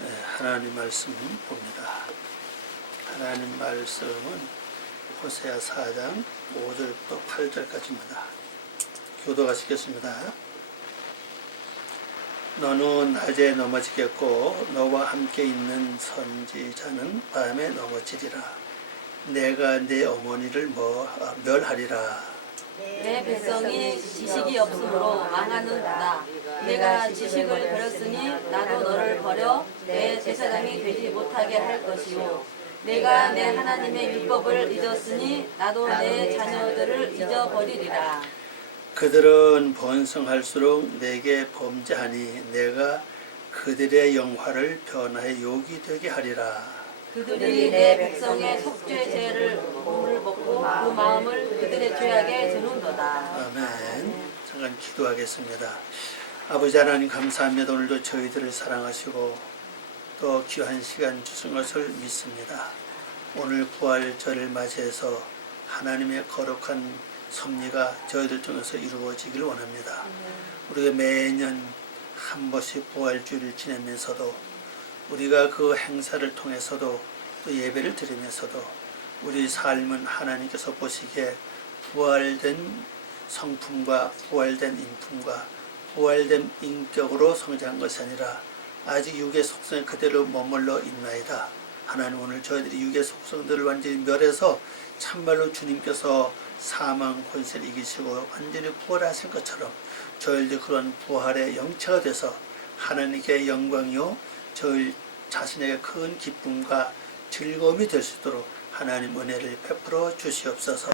하나님 말씀 봅니다. 하나님 말씀은 호세아 4장 5절부터 8절까지입니다. 교도하시겠습니다. 너는 낮에 넘어지겠고 너와 함께 있는 선지자는 밤에 넘어지리라. 내가 내 어머니를 멸하리라. 내 백성이 지식이 없으므로 망하는도다. 내가 지식을 버렸으니 나도 너를 버려 내 제사장이 되지 못하게 할 것이요. 내가 내 하나님의 율법을 잊었으니 나도 내 자녀들을 잊어버리리라. 그들은 번성할수록 내게 범죄하니 내가 그들의 영화를 변화의 욕이 되게 하리라. 그들이 내 백성의 속죄 죄를 몸을 먹고 그 마음을 그들의 죄악에 드는도다. 아멘. 잠깐 기도하겠습니다. 아버지 하나님 감사합니다. 오늘도 저희들을 사랑하시고 또 귀한 시간 주신 것을 믿습니다. 오늘 부활절을 맞이해서 하나님의 거룩한 섭리가 저희들 중에서 이루어지길 원합니다. 우리가 매년 한 번씩 부활주일을 지내면서도 우리가 그 행사를 통해서도 또 예배를 드리면서도 우리 삶은 하나님께서 보시기에 부활된 성품과 부활된 인품과 부활된 인격으로 성장한 것이 아니라 아직 육의 속성에 그대로 머물러 있나이다. 하나님 오늘 저희들이 육의 속성들을 완전히 멸해서 참말로 주님께서 사망 혼세를 이기시고 완전히 부활하신 것처럼 저희들이 그런 부활의 영체가 돼서 하나님께 영광이요 저희 자신에게 큰 기쁨과 즐거움이 될 수 있도록 하나님 은혜를 베풀어 주시옵소서.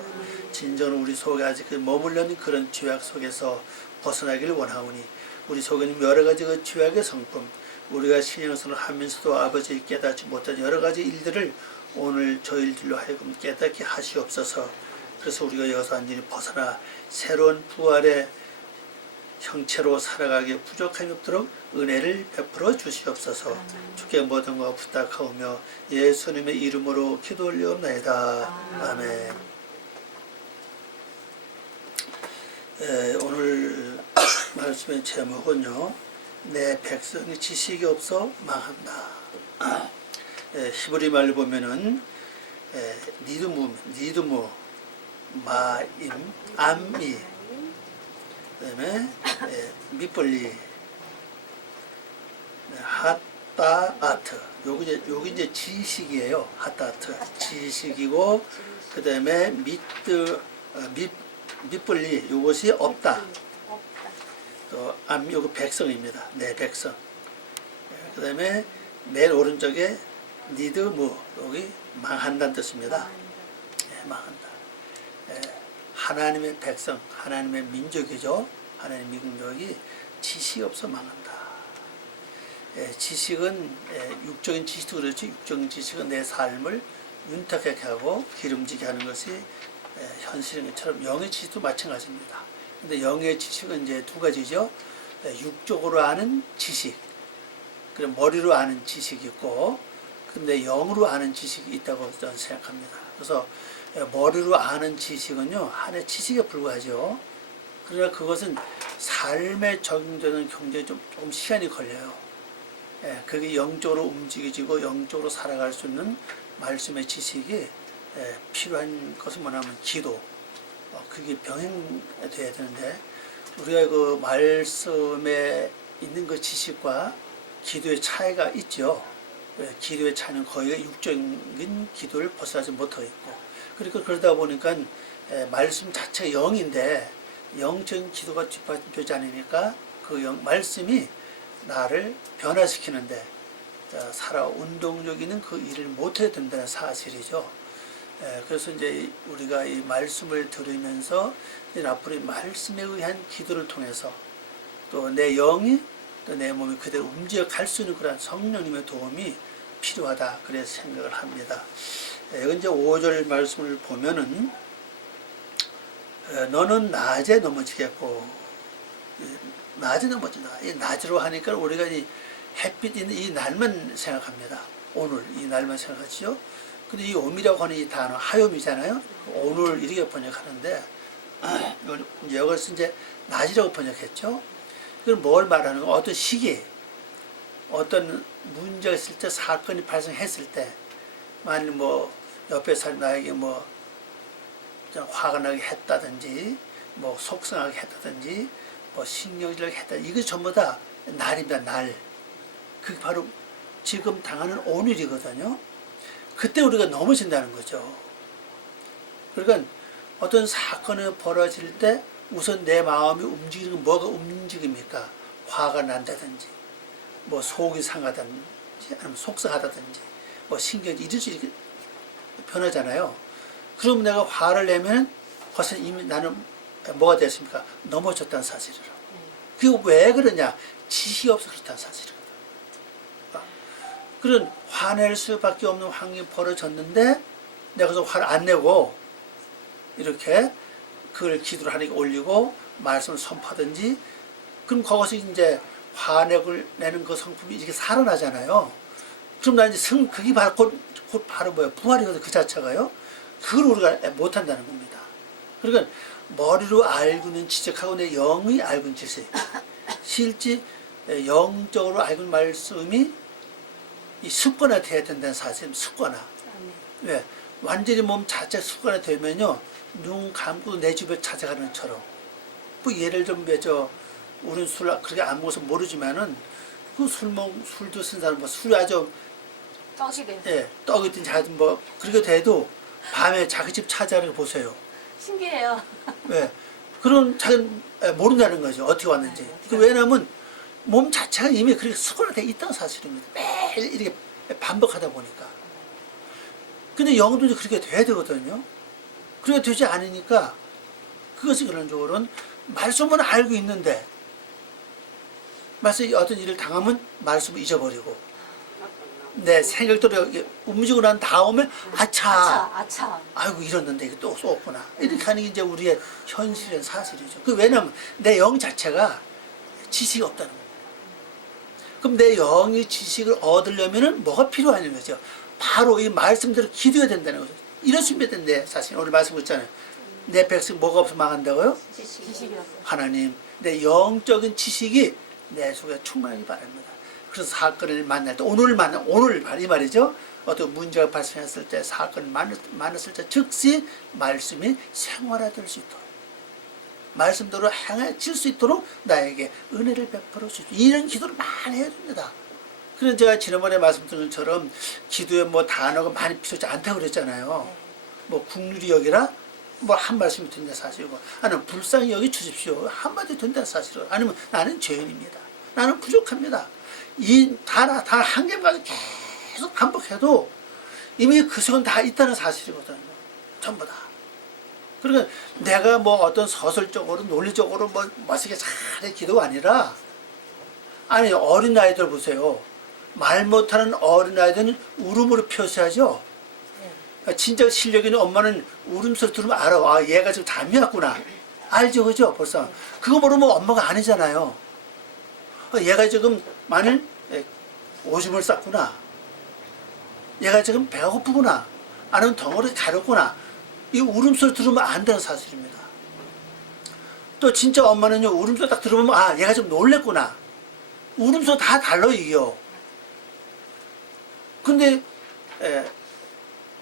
진정으로 우리 속에 아직 머물러 있는 그런 죄악 속에서 벗어나기를 원하오니 우리 속에는 여러 가지 그 죄악의 성품 우리가 신앙생활을 하면서도 아버지 깨닫지 못한 여러 가지 일들을 오늘 저희들로 하여금 깨닫게 하시옵소서. 그래서 우리가 여기서 완전히 벗어나 새로운 부활의 형체로 살아가기에 부족함이 없도록 은혜를 베풀어 주시옵소서. 주께 모든 것 부탁하오며 예수님의 이름으로 기도 올려옵나이다. 아멘. 오늘 말씀의 제목은요, 내 백성이 지식이 없어 망한다. 히브리 말로 보면은 니드무 마임 암미 그다음에 밑벌리 핫다아트 요기 이제 지식이에요. 핫다아트 지식이고 그다음에 밑벌리 요것이 없다. 또 요거 백성입니다. 내 백성. 그다음에 맨 오른쪽에 니드무 여기 망한다는 뜻입니다. 망한다. 하나님의 백성, 하나님의 민족이죠. 하나님의 민족이 지식이 없어 망한다. 지식은 육적인 지식도 그렇지 육적인 지식은 내 삶을 윤택하게 하고 기름지게 하는 것이 현실인 것처럼 영의 지식도 마찬가지입니다. 근데 영의 지식은 이제 두 가지죠. 육적으로 아는 지식, 그리고 머리로 아는 지식이 있고, 근데 영으로 아는 지식이 있다고 저는 생각합니다. 그래서 머리로 아는 지식은요, 하나의 지식에 불과하죠. 그러나 그것은 삶에 적용되는 경제에 조금 시간이 걸려요. 그게 영적으로 움직여지고 영적으로 살아갈 수 있는 말씀의 지식이 필요한 것은 뭐냐면 기도. 그게 병행돼야 되는데, 우리가 그 말씀에 있는 그 지식과 기도의 차이가 있죠. 기도의 차이는 거의 육적인 기도를 벗어나지 못하고 있고, 그러다 보니까 말씀 자체가 영인데 영적인 기도가 뒷받침되지 않으니까 그 말씀이 나를 변화시키는데 운동적인 그 일을 못해야 된다는 사실이죠. 그래서 이제 우리가 이 말씀을 들으면서 앞으로 이 말씀에 의한 기도를 통해서 또 내 영이 또 내 몸이 그대로 움직여 갈 수 있는 그런 성령님의 도움이 필요하다. 그래서 생각을 합니다. 여기 이제 5절 말씀을 보면은 너는 낮에 넘어지겠고 낮에 넘어진다. 이 낮으로 하니까 우리가 이 햇빛 있는 이 날만 생각합니다. 오늘 이 날만 생각하죠. 근데 이 오미라고 하는 이 단어 하욤이잖아요. 오늘 이렇게 번역하는데 여기서 이제 낮이라고 번역했죠. 그럼 뭘 말하는 거? 어떤 시기, 어떤 문제가 있을 때, 사건이 발생했을 때, 만일 뭐 옆에 사람 나에게 뭐 좀 화가 나게 했다든지, 뭐 속상하게 했다든지, 뭐 신경질나게 했다, 이거 전부 다 날입니다. 날. 그게 바로 지금 당하는 오늘이거든요. 그때 우리가 넘어진다는 거죠. 그러니까 어떤 사건이 벌어질 때 우선 내 마음이 움직이는 건 뭐가 움직입니까? 화가 난다든지, 뭐 속이 상하다든지, 아니면 속상하다든지, 뭐 신경이 이렇게 변하잖아요. 그럼 내가 화를 내면 벌써 이미 나는 뭐가 됐습니까? 넘어졌다는 사실이라. 그게 왜 그러냐? 지식이 없어 그렇다는 사실이거든. 그런 화낼 수밖에 없는 환경이 벌어졌는데 내가 그래서 화를 안 내고 이렇게 그걸 기도를 하나님께 올리고 말씀을 선포하든지, 그럼 거기서 이제 화내고 내는 그 성품이 이렇게 살아나잖아요. 그럼 나 이제 그게 바로 곧 바로 뭐야? 부활이거든, 그 자체가요. 그걸 우리가 못한다는 겁니다. 그러니까 머리로 알고 있는 지적하고 내 영이 알고 있는 지식, 실제 영적으로 알고 있는 말씀이 이 습관화돼야 된다는 사실, 습관화. 왜? 완전히 몸 자체 습관화되면요, 눈 감고 내 집에 찾아가는 것처럼. 뭐 예를 들면 우리는 술 그렇게 안 먹어서 모르지만은 그 술도 쓴 사람 뭐 술이 아주 떡이 돼. 예, 떡이 든 작은 뭐 그렇게 돼도 밤에 자기 집 찾아가는 거 보세요. 신기해요. 왜? 그런 자기는 모른다는 거죠. 어떻게 왔는지. 왜냐하면 몸 자체가 이미 그렇게 습관화되어 있다는 사실입니다. 매일 이렇게 반복하다 보니까. 근데 영도 이제 그렇게 돼야 되거든요. 그렇게 되지 않으니까 그것이 근원적으로는 말씀은 알고 있는데, 말씀 어떤 일을 당하면 말씀을 잊어버리고, 내 생각대로 움직이고 난 다음에 아차. 아이고 이랬는데 이게 또 쏘았구나, 이렇게 하는 게 이제 우리의 현실의 사실이죠. 왜냐하면 내 영 자체가 지식이 없다는 거예요. 그럼 내 영이 지식을 얻으려면은 뭐가 필요하냐는 거죠. 바로 이 말씀대로 기도해야 된다는 거죠. 이런 준비된데, 사실 오늘 말씀 있잖아요. 내 백성 뭐가 없어 망한다고요? 지식이었어요. 하나님, 내 영적인 지식이 내 속에 충만하기 바랍니다. 그래서 사건을 만날 때, 오늘 이 말이죠. 어떤 문제가 발생했을 때, 사건을 만났을 때 즉시 말씀이 생활화될 수 있도록, 말씀대로 행해질 수 있도록 나에게 은혜를 베풀어 주십시오. 이런 기도를 많이 해야 됩니다. 그래서 제가 지난번에 말씀드린 것처럼 기도에 뭐 단어가 많이 필요하지 않다고 그랬잖아요. 뭐 국률이 여기라 뭐 한 말씀이 된다 사실이고, 아니면 불쌍히 여기 주십시오 한마디 된다 사실이고, 아니면 나는 죄인입니다, 나는 부족합니다, 이 단 한 개만 계속 반복해도 이미 그 속은 다 있다는 사실이거든요. 전부 다. 그러니까 내가 뭐 어떤 서술적으로 논리적으로 뭐 멋있게 잘해 기도가 아니라, 아니 어린아이들 보세요. 말 못하는 어린아이들은 울음으로 표시하죠. 진짜 실력 있는 엄마는 울음소리 들으면 알아. 아, 얘가 지금 잠이 왔구나. 알죠, 그죠? 벌써. 그거 모르면 엄마가 아니잖아요. 얘가 지금 만일 오줌을 쌌구나. 얘가 지금 배가 고프구나. 아니면 덩어리 가렵구나. 이 울음소리 들으면 안다는 사실입니다. 또 진짜 엄마는요, 울음소리 딱 들으면 아, 얘가 좀 놀랬구나. 울음소리 다 달라요, 이게요. 근데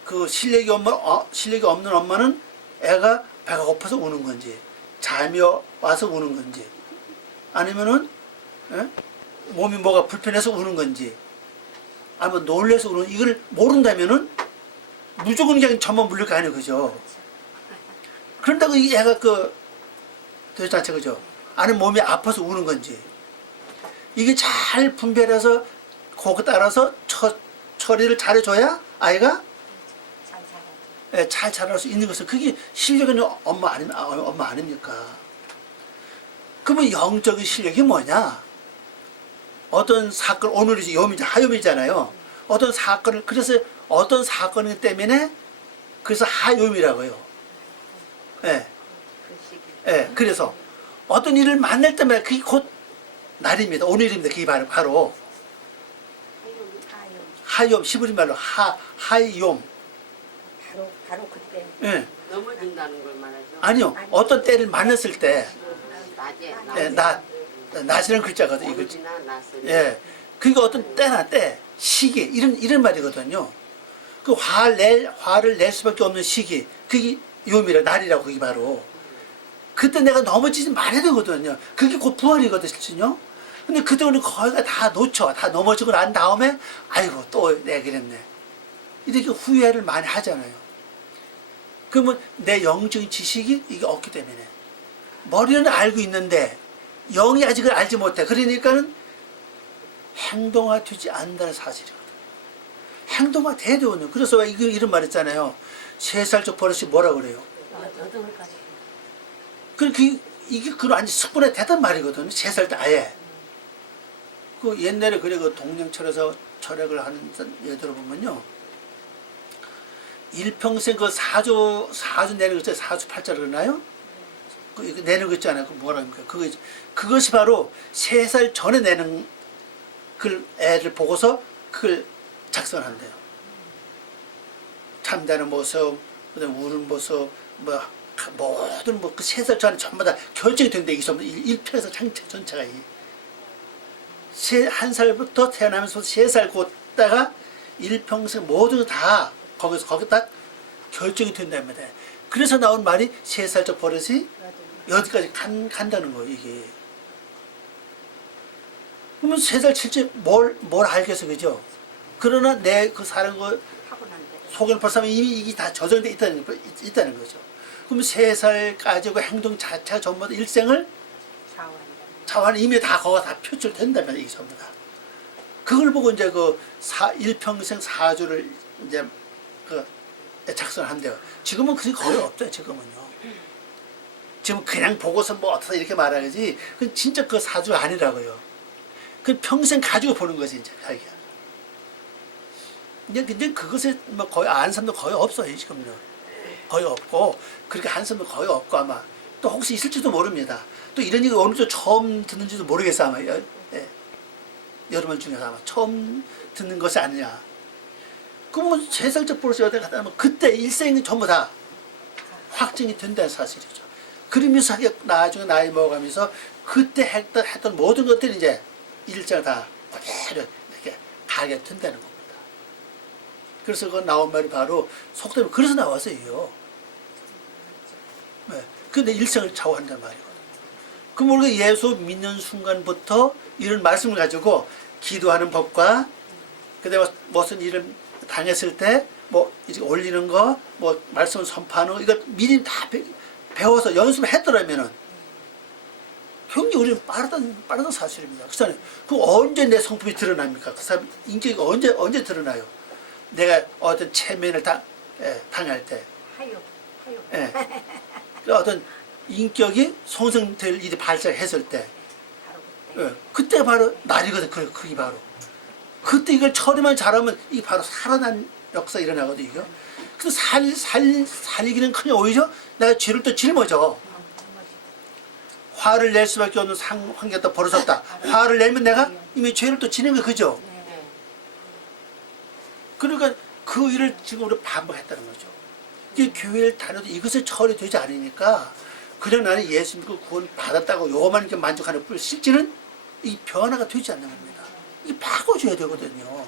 그 실력이 없는 엄마는 애가 배가 고파서 우는 건지, 잠이 와서 우는 건지, 아니면은 몸이 뭐가 불편해서 우는 건지, 아니면 놀래서 우는, 이걸 모른다면은 무조건 그냥 저만 물릴 거 아니에요, 그죠? 그런다고 이 애가 도대체 그죠? 아니면 몸이 아파서 우는 건지, 이게 잘 분별해서 그거 따라서 처리를 잘해줘야 아이가 잘 자랄 수 있는 것은, 그게 실력 있는 엄마 아닙니까? 그러면 영적인 실력이 뭐냐? 어떤 사건, 오늘이 하욤이잖아요. 어떤 사건을, 그래서 어떤 사건 때문에, 그래서 하욤이라고요. 그래서 어떤 일을 만날 때마다 그게 곧 날입니다. 오늘입니다. 그게 바로 하욤, 시부리 말로 하욤. 바로 그때. 넘어진다는 걸 말하죠. 아니요, 어떤 때를 만났을 때, 낮에 낮이라는 글자거든요. 오늘이나 낮은. 그게 어떤 때나 때, 시기, 이런 말이거든요. 그 화를 낼 수밖에 없는 시기, 그게 요미라, 날이라고, 그게 바로. 그때 내가 넘어지지 말아야 되거든요. 그게 곧 부활이거든요. 근데 그때 우리 거의가 다 놓쳐. 다 넘어지고 난 다음에, 아이고, 또 내가 그랬네. 이렇게 후회를 많이 하잖아요. 그러면 내 영적인 지식이 이게 없기 때문에. 머리는 알고 있는데, 영이 아직은 알지 못해. 그러니까는 행동화되지 않는다는 사실이거든요. 행동화돼야 되거든요. 그래서 왜 이런 말 했잖아요. 3살적 버릇이 뭐라 그래요? 여덟까지. 이게 그 완전 습관에 되던 말이거든요. 3살 때 아예. 그 옛날에 그래 그 동령철에서 철학을 하는 예들어 보면요. 일평생 그 사주 내는 거 있잖아요. 사주팔자를 그러나요? 그 내는 거 있잖아요. 그 뭐라 합니까? 그것이 바로 3살 전에 내는 그 애를 보고서 그걸 작성한대요. 잠자는 모습, 그다음에 우는 모습, 모든 그 3살 전에 전부 다 결정이 된대. 이게 전부 1편에서 장체 전체가 한 살부터 태어나면서 3살 걷다가 일평생 모두 다 거기다 결정이 된답니다. 그래서 나온 말이 3살적 버릇이 여기까지 간다는 거예요, 이게. 그러면 3살 칠째 뭘 알겠어, 그죠? 그러나 내 그 사는 거 속에는 벌써 이미 이게 다 저장돼 있다는 거죠. 그럼 3살까지고 행동 자체가 전부 다 일생을 자원은 이미 다 거기가 다 표출된다면 이게 전부 다. 그걸 보고 이제 일평생 사주를 이제 작성한대요. 지금은 그게 거의 없죠, 지금은요. 지금 그냥 보고서 뭐 어떻다 이렇게 말하지. 그건 진짜 그 사주가 아니라고요. 그 평생 가지고 보는 거지, 이제, 자기가. 근데 그것을 뭐 거의 아는 사람도 거의 없어요, 지금요. 거의 없고, 그렇게 하는 사람도 거의 없고, 아마. 또 혹시 있을지도 모릅니다. 또 이런 얘기 오늘도 처음 듣는지도 모르겠어, 아마. 여러분 중에서 아마 처음 듣는 것이 아니냐. 그러면 3살적 버릇이 어디 갔다 하면 그때 일생이 전부 다 확증이 된다는 사실이죠. 그러면서 나중에 나이 먹어가면서 그때 했던 모든 것들이 이제 일자가 다 그대로 이렇게 가게 된다는 겁니다. 그래서 그 나온 말이 바로 속되면 그래서 나왔어요. 네. 근데 일생을 좌우한다는 말이거든요. 그럼 우리가 예수 믿는 순간부터 이런 말씀을 가지고 기도하는 법과 그다음에 무슨 일을 당했을 때 뭐 이렇게 올리는 거, 뭐 말씀을 선포하는 거 이걸 미리 다 배워서 연습을 했더라면은 굉장히 우리는 빠르다는 사실입니다. 그 사람 그 언제 내 성품이 드러납니까? 그 사람 인격이 언제 드러나요? 내가 어떤 체면을 당할 때, 어떤 인격이 손성될 일이 발생했을 때, 그때 바로 날이거든. 그게 바로 그때 이걸 처리만 잘하면 이게 바로 살아난 역사 일어나거든 이거. 그래서 살기는 그냥 오히려 내가 죄를 또 짊어져. 화를 낼 수밖에 없는 환경에다 벌어졌다. 화를 내면 내가 이미 죄를 또 지는 거 그죠? 그러니까 그 일을 지금 우리 반복했다는 거죠. 이게 교회를 다녀도 이것에 처리되지 않으니까 그냥 나는 예수 믿고 구원 받았다고 요것만 이렇게 만족하는 뿐 실제는 이 변화가 되지 않는 겁니다. 이게 바꿔줘야 되거든요.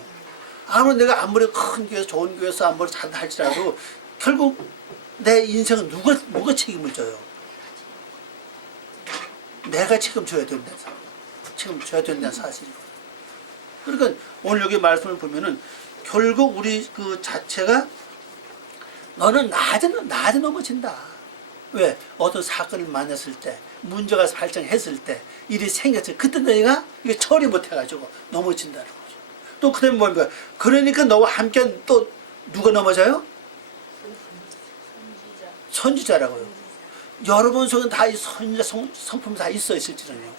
아무리 큰 교회, 좋은 교회에서 아무리 잘한다 할지라도 결국 내 인생은 누가 책임을 져요? 내가 책임져야 된다는 사실이거든요. 그러니까 오늘 여기 말씀을 보면은 결국 우리 그 자체가 너는 낮에 넘어진다. 왜? 어떤 사건을 만났을 때, 문제가 발생했을 때, 일이 생겼을 때, 그때 너희가 이게 처리 못해가지고 넘어진다는 거죠. 또 그다음에 뭡니까? 그러니까 너와 함께 또 누가 넘어져요? 선지자라고요. 여러분 속엔 다 이 선지자 성품이 다 있어 있을지는요.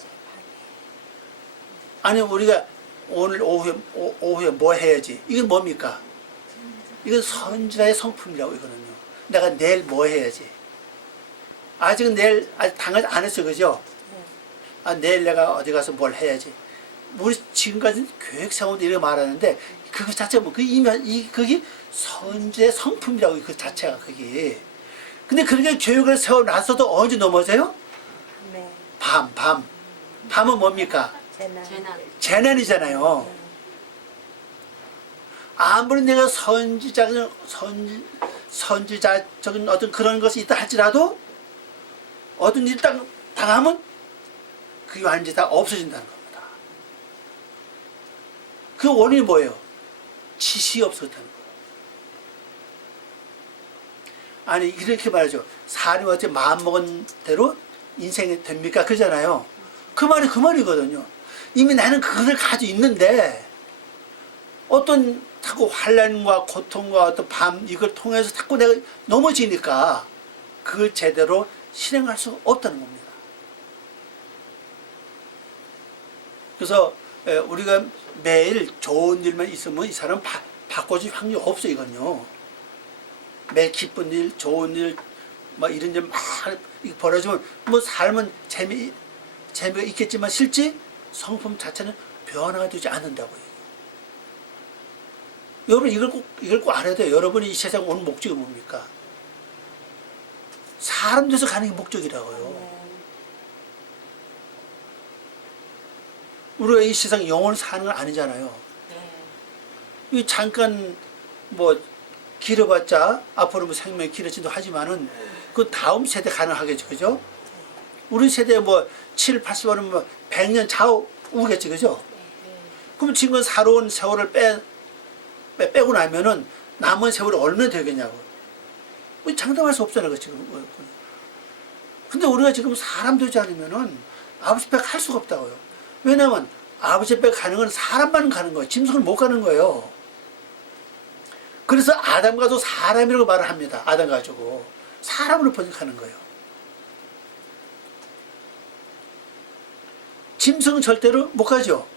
아니 우리가 오늘 오후에 뭐 해야지? 이건 뭡니까? 이건 선지자의 성품이라고 이거는요. 내가 내일 뭐 해야지? 아직 당연히 안 했어, 그죠? 내일 내가 어디 가서 뭘 해야지. 우리 지금까지 교육 생활도 이렇게 말하는데 그거 자체가 뭐 그게 선지자의 성품이라고 그 자체가 그게. 근데 그렇게 교육을 세워놨어도 언제 넘어져요? 밤은 뭡니까? 재난이잖아요. 아무리 내가 선지자적인 어떤 그런 것이 있다 할지라도 어떤 일 당하면 그게 완전히 다 없어진다는 겁니다. 그 원인이 뭐예요? 지식이 없었다는 거예요. 아니 이렇게 말하죠. 사람이 어떻게 마음먹은 대로 인생이 됩니까? 그러잖아요. 그 말이거든요. 이미 나는 그것을 가지고 있는데 어떤 자꾸 환난과 고통과 어떤 밤 이걸 통해서 자꾸 내가 넘어지니까 그걸 제대로 실행할 수 없다는 겁니다. 그래서 우리가 매일 좋은 일만 있으면 이 사람 바꿔줄 확률이 없어요. 이건요. 매일 기쁜 일, 좋은 일, 뭐 이런 일 막 벌어지면 뭐 삶은 재미가 있겠지만 실제 성품 자체는 변화가 되지 않는다고요. 여러분 이걸 꼭 알아야 돼요. 여러분이 이 세상 온 목적이 뭡니까? 사람 돼서 가는 게 목적이라고요. 우리가 이 세상 영원히 사는 건 아니잖아요. 이 잠깐 뭐 길어봤자 앞으로 뭐 생명이 길어진다 하지만은 그 다음 세대 가능하겠죠, 그죠? 우리 세대 뭐 7, 80년은 뭐 100년 좌우겠죠, 그죠? 그럼 지금 살아온 세월을 빼고 나면은 남은 세월이 얼마나 되겠냐고. 장담할 수 없잖아요, 그 지금. 근데 우리가 지금 사람 되지 않으면은 아버지 백 할 수가 없다고요. 왜냐면 아버지 백 가는 건 사람만 가는 거예요. 짐승은 못 가는 거예요. 그래서 아담 가도 사람이라고 말을 합니다. 아담 가지고 사람으로 번역하는 거예요. 짐승은 절대로 못 가죠.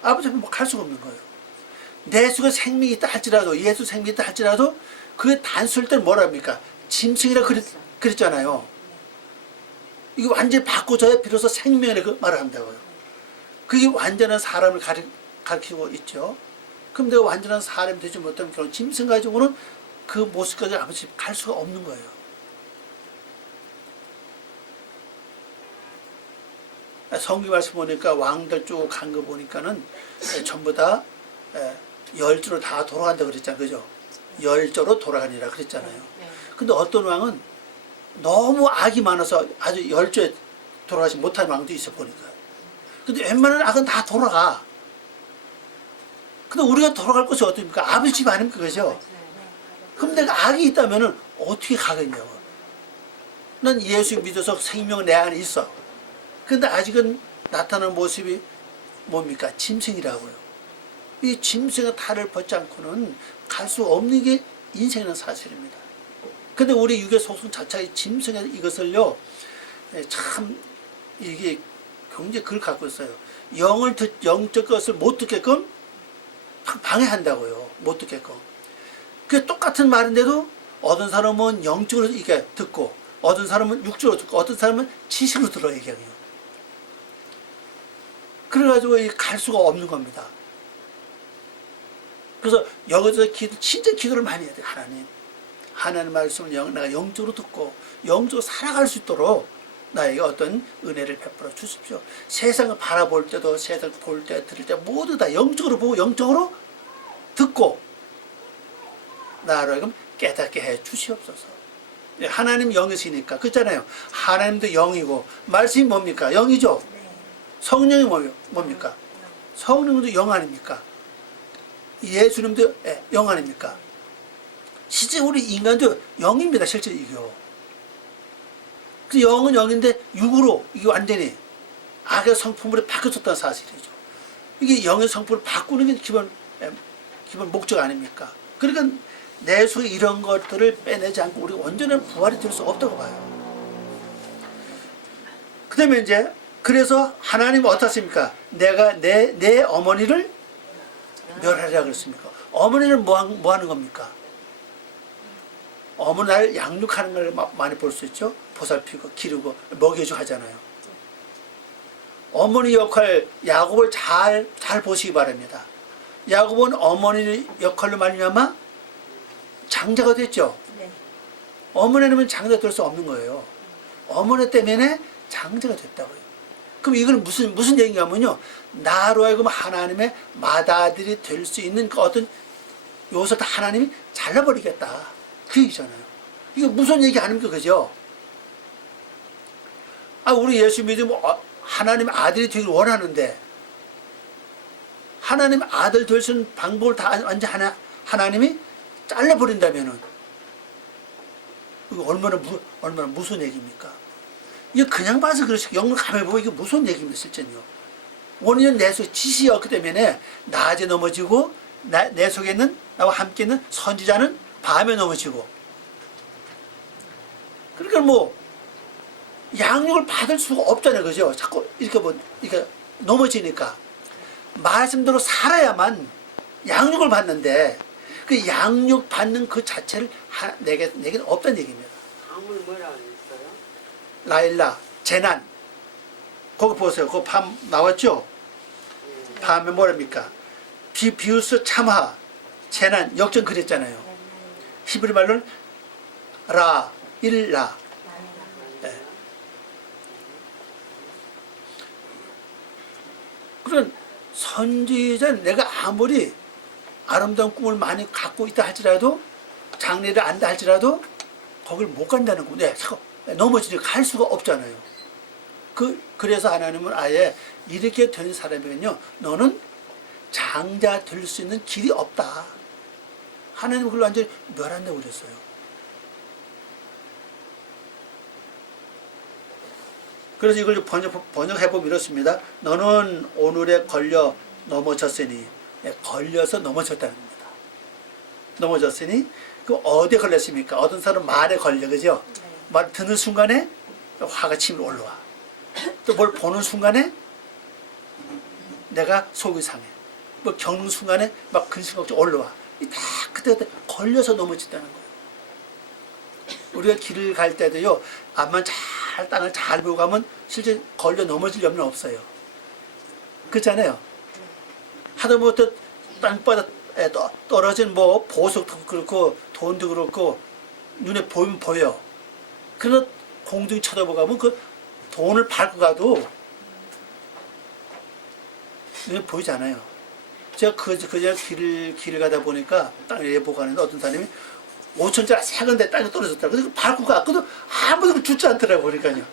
아버지 앞에 갈 수가 없는 거예요. 내수가 생명이 있다 할지라도 예수 생명이 있다 할지라도 그게 단수일 때는 뭐랍니까? 짐승이라 그랬잖아요. 이게 완전히 바꿔줘야 비로소 생명이라 그 말을 한다고요. 그게 완전한 사람을 가르치고 있죠. 그럼 내가 완전한 사람이 되지 못하면 결국 짐승 가지고는 그 모습까지 아버지 갈 수가 없는 거예요. 성경 말씀 보니까 왕들 쭉 간 거 보니까는 전부 다 열조로 다 돌아간다 그랬잖아요. 그죠? 열조로 돌아가니라 그랬잖아요. 근데 어떤 왕은 너무 악이 많아서 아주 열조에 돌아가지 못한 왕도 있어 보니까. 근데 웬만한 악은 다 돌아가. 근데 우리가 돌아갈 곳이 어디입니까? 아버지 집 아닙니까? 그죠? 그럼 내가 악이 있다면은 어떻게 가겠냐고. 난 예수 믿어서 생명은 내 안에 있어. 근데 아직은 나타나는 모습이 뭡니까? 짐승이라고요. 이 짐승의 탈을 벗지 않고는 갈 수 없는 게 인생이라는 사실입니다. 근데 우리 육의 속성 자체의 짐승의 이것을요, 참, 이게 굉장히 그걸 갖고 있어요. 영적 것을 못 듣게끔 방해한다고요. 못 듣게끔. 그게 똑같은 말인데도 어떤 사람은 영적으로 이게 듣고, 어떤 사람은 육적으로 듣고, 어떤 사람은 지식으로 들어요, 이게. 그래가지고 갈 수가 없는 겁니다. 그래서 여기서 진짜 기도를 많이 해야 돼요. 하나님 말씀을 내가 영적으로 듣고 영적으로 살아갈 수 있도록 나에게 어떤 은혜를 베풀어 주십시오. 세상을 바라볼 때도 세상 볼 때 들을 때 모두 다 영적으로 보고 영적으로 듣고 나로 하여금 깨닫게 해 주시옵소서. 하나님 영이시니까 그렇잖아요. 하나님도 영이고 말씀이 뭡니까? 영이죠. 성령이 뭡니까? 성령도 영 아닙니까? 예수님도 영 아닙니까? 실제 우리 인간도 영입니다. 실제 이게요. 그 영은 영인데 육으로 이게 완전히 악의 성품으로 바뀌어졌다는 사실이죠. 이게 영의 성품을 바꾸는 게 기본 목적 아닙니까? 그러니까 내 속에 이런 것들을 빼내지 않고 우리가 온전한 부활이 될 수 없다고 봐요. 그 다음에 이제 그래서 하나님은 어떻습니까? 내가 내 어머니를 멸하리라 그랬습니까? 어머니는 뭐 하는 겁니까? 어머니 날 양육하는 걸 많이 볼 수 있죠? 보살피고 기르고 먹여주고 하잖아요. 어머니 역할 야곱을 잘 보시기 바랍니다. 야곱은 어머니 역할로 말미암아 장자가 됐죠. 어머니는 장자가 될 수 없는 거예요. 어머니 때문에 장자가 됐다고요. 그럼 이건 무슨 얘기냐면요. 나로 하여금 하나님의 맏아들이 될 수 있는 그 어떤 여기서 다 하나님이 잘라버리겠다. 그 얘기잖아요. 이거 무슨 얘기 아닙니까? 그죠? 우리 예수 믿으면 하나님 아들이 되길 원하는데 하나님 아들 될 수 있는 방법을 다 완전 하나님이 잘라버린다면은 이거 얼마나 무슨 얘기입니까? 이거 그냥 봐서 그렇지 영문 가만히 보면 이게 무슨 얘기입니까? 실제는요. 원인은 내 속에 지식이 없기 때문에 낮에 넘어지고 내 속에 있는 나와 함께 있는 선지자는 밤에 넘어지고 그러니까 뭐 양육을 받을 수가 없잖아요. 그죠? 자꾸 이렇게 넘어지니까 말씀대로 살아야만 양육을 받는데 그 양육 받는 그 자체를 내게는 없다는 얘기입니다. 밤을 뭐라 그랬어요? 라일라, 재난. 거기 보세요. 그 밤 나왔죠? 밤에 뭐랍니까? 비우스 참화, 재난, 역전 그랬잖아요. 히브리 말로는 라, 일라. 네. 그런 선지자는 내가 아무리 아름다운 꿈을 많이 갖고 있다 할지라도 장래를 안다 할지라도 거길 못 간다는 거예요. 넘어지니까 갈 수가 없잖아요. 그래서 하나님은 아예 이렇게 된 사람이면요, 너는 장자 될 수 있는 길이 없다. 하나님은 그걸 완전히 멸한다고 그랬어요. 그래서 이걸 번역해보면 이렇습니다. 너는 오늘에 걸려 넘어졌으니, 걸려서 넘어졌다는 겁니다. 넘어졌으니, 그 어디에 걸렸습니까? 어떤 사람은 말에 걸려, 그죠? 말 듣는 순간에 화가 치밀어 올라와. 또 뭘 보는 순간에 내가 속이 상해. 뭐 겪는 순간에 막 근심걱정 올라와. 다 그때 걸려서 넘어졌다는 거예요. 우리가 길을 갈 때도요, 앞만 땅을 잘 보고 가면 실제 걸려 넘어질 염려는 없어요. 그렇잖아요. 하다못해 땅바닥에 떨어진 뭐 보석도 그렇고 돈도 그렇고 눈에 보이면 보여. 그러나 공중히 쳐다보고 가면 그 돈을 밟고 가도 눈에 보이지 않아요. 제가 그저 길을 가다 보니까 땅에 보고 가는데 어떤 사람이 5천짜리 새건데 땅에 떨어졌다고. 그래서 밟고 갔거든. 아무도 죽지 않더라고. 그러니까요.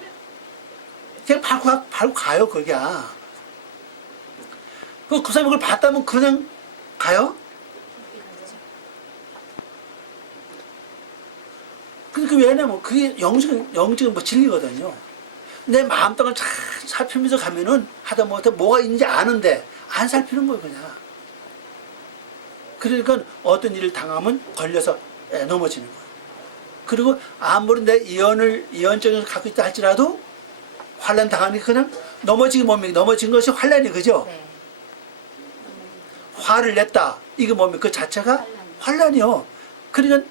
그냥 밟고 가요, 거기야. 그 사람이 그걸 봤다면 그냥 가요? 그러니까 왜냐면 그게 영적인 뭐 진리거든요. 내 마음땅을 잘 살피면서 가면은 하다못해 뭐가 있는지 아는데 안 살피는 거예요, 그냥. 그러니까 어떤 일을 당하면 걸려서 넘어지는 거예요. 그리고 아무리 내 이언적인 걸 갖고 있다 할지라도 환난 당하니까 그냥 넘어진 것이 환난이 그죠? 네. 화를 냈다. 이게 뭡니까? 그 자체가 환난이요. 그러니까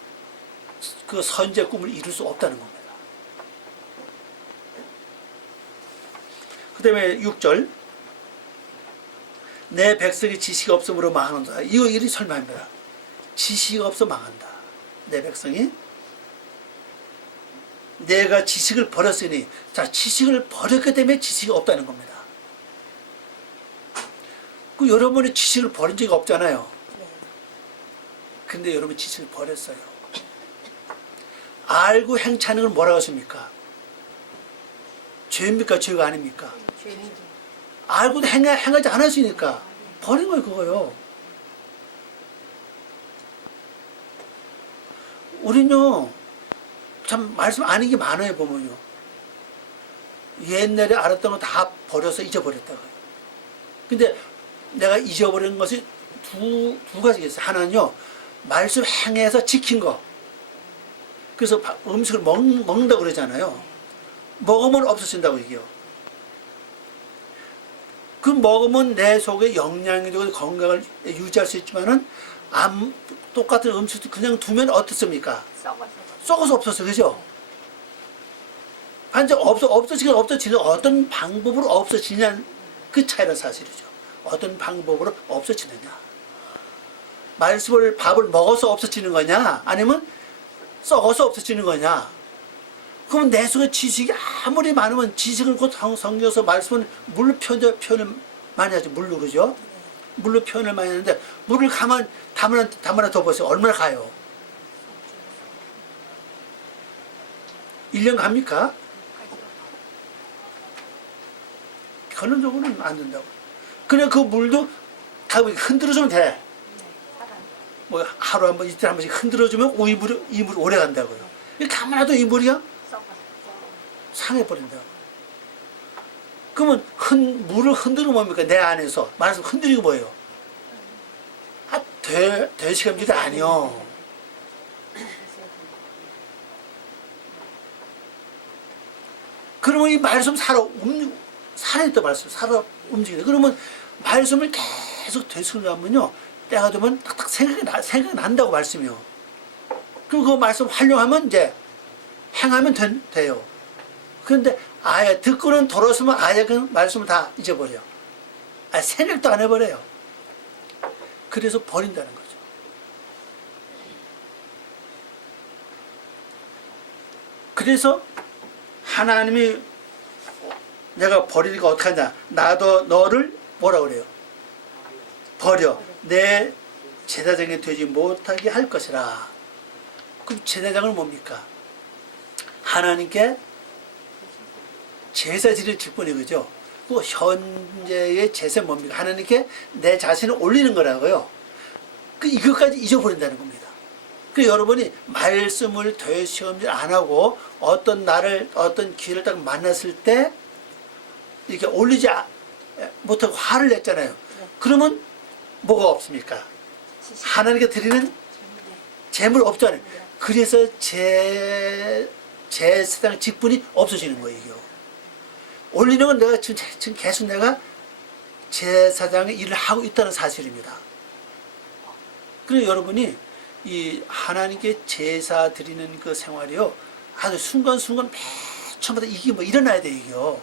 그 선지의 꿈을 이룰 수 없다는 겁니다. 그 다음에 6절. 내 백성이 지식이 없으므로 망한다. 이거 이리 설명합니다. 지식이 없어 망한다. 내 백성이 내가 지식을 버렸으니, 자, 지식을 버렸기 때문에 지식이 없다는 겁니다. 그 여러분이 지식을 버린 적이 없잖아요. 근데 여러분 지식을 버렸어요. 알고 행차하는 걸 뭐라고 하십니까? 죄입니까? 죄가 아닙니까? 알고도 행하지 않았으니까 버린 거예요, 그거요. 우리는요, 참 말씀 아는 게 많아요, 보면요. 옛날에 알았던 거 다 버려서 잊어버렸다고요. 근데 내가 잊어버린 것이 두 가지가 있어요. 하나는요, 말씀 행해서 지킨 거. 그래서 음식을 먹는다고 그러잖아요. 먹으면 없어진다고 얘기해요. 그 먹으면 내 속에 영양이 되고 건강을 유지할 수 있지만은 똑같은 음식도 그냥 두면 어떻습니까? 썩어서 없었어, 그죠? 반전 없어지는 어떤 방법으로 없어지냐, 그 차이는 사실이죠. 어떤 방법으로 없어지느냐. 밥을 먹어서 없어지는 거냐, 아니면 썩어서 없어지는 거냐. 그럼 내 속에 지식이 아무리 많으면 지식을 곧 성경에서 말씀은 물로 표현을 많이 하죠. 물로, 그죠? 물로 표현을 많이 하는데 물을 가만 담아나 더 보세요. 얼마나 가요? 1년 갑니까? 결론적으로는 안 된다고. 그냥 그 물도 다 흔들어주면 돼. 뭐 하루 한 번, 이틀 한 번씩 흔들어주면 이 물이 오래 간다고요. 가만 놔도 이 물이야 상해버린다고. 그러면 물을 흔드는 뭡니까? 내 안에서. 말해서 흔들리고 뭐예요? 되시감지도 아니요. 그러면 이 말씀 살아있다 말씀. 살아 움직이다. 그러면 말씀을 계속 되새기면요. 때가 되면 딱딱 생각이 난다고 말씀이요. 그럼 그 말씀 활용하면 이제 행하면 돼요. 그런데 아예 듣고는 돌아서면 아예 그 말씀을 다 잊어버려. 생각도 안 해버려요. 그래서 버린다는 거죠. 그래서 하나님이 내가 버리니까 어떡하냐. 나도 너를 뭐라 그래요? 버려. 내 제사장이 되지 못하게 할 것이라. 그럼 제사장은 뭡니까? 하나님께 제사 지를 직분이 그죠? 그 현재의 제사는 뭡니까? 하나님께 내 자신을 올리는 거라고요. 이것까지 잊어버린다는 겁니다. 여러분이 말씀을 되시험질 안 하고 어떤 기회를 딱 만났을 때 이렇게 올리지 못하고 화를 냈잖아요. 그러면 뭐가 없습니까? 하나님께 드리는 재물 없잖아요. 그래서 제사장 직분이 없어지는 거예요. 올리는 건 내가 지금 계속 내가 제사장의 일을 하고 있다는 사실입니다. 그래서 여러분이 이 하나님께 제사 드리는 그 생활이요. 아주 순간순간 매 처음부터 이게 뭐 일어나야 돼, 이게요.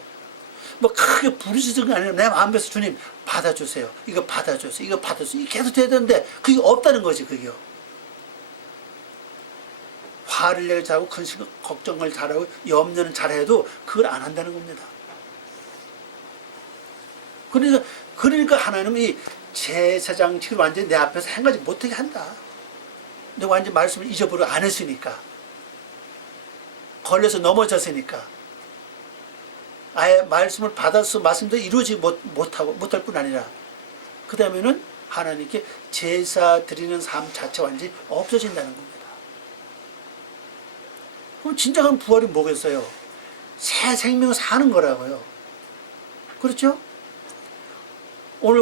뭐 크게 부르짖는 게 아니라 내 마음에서 주님 받아주세요. 이거 받아주세요. 이거 받아주세요. 이게 계속 돼야 되는데 그게 없다는 거지, 그게요. 화를 내고 잘하고 근심 걱정을 잘하고 염려는 잘해도 그걸 안 한다는 겁니다. 그러니까 하나님은 이 제사장직을 완전히 내 앞에서 행하지 못하게 한다. 내가 완전히 말씀을 잊어버리고 안 했으니까. 걸려서 넘어졌으니까. 아예 말씀을 받아서 말씀도 이루지 못할 뿐 아니라 그 다음에는 하나님께 제사 드리는 삶 자체 완전히 없어진다는 겁니다. 그럼 진정한 부활이 뭐겠어요? 새 생명을 사는 거라고요. 그렇죠? 오늘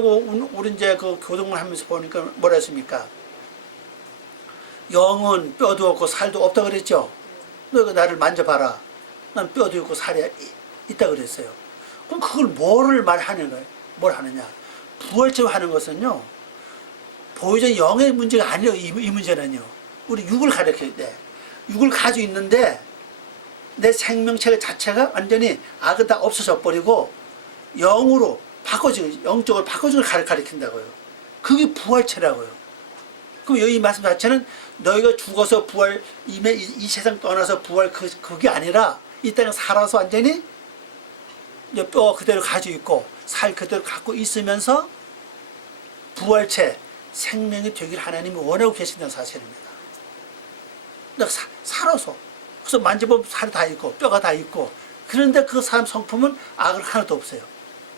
우리 이제 그 교동을 하면서 보니까 뭐라 했습니까? 영은 뼈도 없고 살도 없다 그랬죠? 너가 나를 만져봐라. 난 뼈도 있고 살이 있다 그랬어요. 그럼 그걸 뭐를 말하는 거예요? 뭘 하느냐? 부활체하는 것은요, 보여진 영의 문제가 아니에요. 이 문제는요. 우리 육을 가르쳐야 돼. 육을 가지고 있는데 내 생명체 자체가 완전히 악은 다 없어져 버리고 영으로 바꿔주고 영적으로 바꿔주는 걸 가르친다고요. 그게 부활체라고요. 그럼 여기 말씀 자체는 너희가 죽어서 부활 이 세상 떠나서 부활 그게 아니라 이 땅에 살아서 완전히 이제 뼈 그대로 가지고 있고 살 그대로 갖고 있으면서 부활체 생명이 되길 하나님이 원하고 계신다는 사실입니다. 내가 살아서 그래서 만져보면 살이 다 있고 뼈가 다 있고 그런데 그 사람 성품은 악을 하나도 없어요.